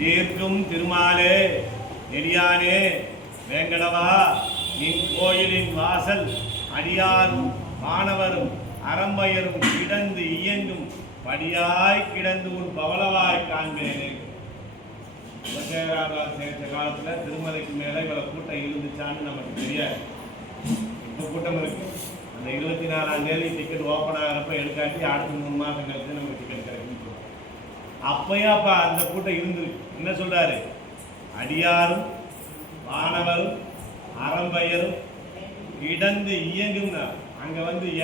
தீர்க்கும் திருமாலே நெடியானே வேங்கடவா நின் கோயிலின் வாசல் அடியாரும் மாணவரும் அறம்பயரும் கிடந்து இயங்கும் படியாய் கிடந்து உன் பவளவாய் காண்கிறேனே. சேர்த்த காலத்துல திருமலைக்கு மேல இவ்வளவு கூட்டம் இருந்துச்சான்னு நமக்கு தெரியாது. இப்போ கூட்டம் இருக்கு. அந்த 24ஆம் தேதி டிக்கெட் ஓப்பன் ஆகிறப்ப எடுக்காட்டி அடுத்த 3 மாதம் கழிச்சு நமக்கு டிக்கெட் கிடைக்குன்னு சொல்லுவோம். அப்பயே அப்ப அந்த கூட்டம் இருந்திருக்கு. என்ன சொல்றாரு? அடியாரும் மாணவரும் அறம்பயரும் கிடந்து இயங்கும்னா அங்க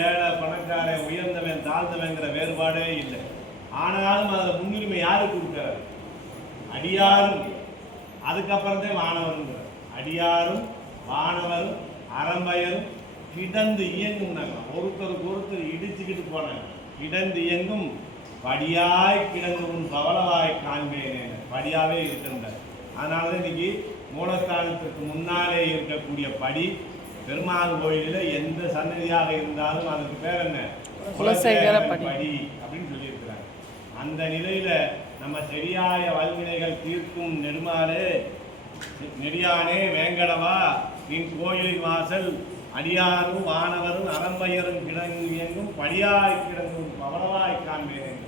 ஏழை பணக்காரன் உயர்ந்தவன் தாழ்ந்தவங்கிற வேறுபாடே இல்லை. ஆனாலும் அதுல முன்னுரிமை யாருக்கு கொடுக்கிறாரு? அடியாரும், அதுக்கப்புறம் தான் மாணவரும். அடியாரும் மாணவரும் அறம்பயரும் கிடந்து இயங்கும்னாங்க. ஒருத்தருக்கு ஒருத்தர் இடிச்சுக்கிட்டு போனாங்க. கிடந்து இயங்கும் படியாய் கிடந்து உன் பவளவாய் காண்பேன். படியாவே இருக்கின்றார். அதனாலதான் இன்னைக்கு மூலஸ்தானத்துக்கு முன்னாலே இருக்கக்கூடிய படி பெருமாள் கோயிலில் எந்த சன்னதியாக இருந்தாலும் அதுக்கு பேர் என்ன? குலசேகர படி அப்படின்னு சொல்லியிருக்கிறாங்க. அந்த நிலையில நம்ம செடியாய வல்வினைகள் தீர்க்கும் நெடுமாலே நெடியானே வேங்கடவா நின் கோயிலின் வாசல் அடியாரும் வானவரும் அறம்பயரும் கிடங்கு இயங்கும் படியாய் கிடங்கும் பவளவாய் காண்பேன்.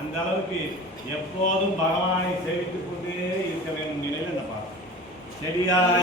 அந்த அளவுக்கு எப்போதும் பகவானை சேவித்துக் கொண்டே இருக்க வேண்டும் நிலையில் நம்ம செடியாய்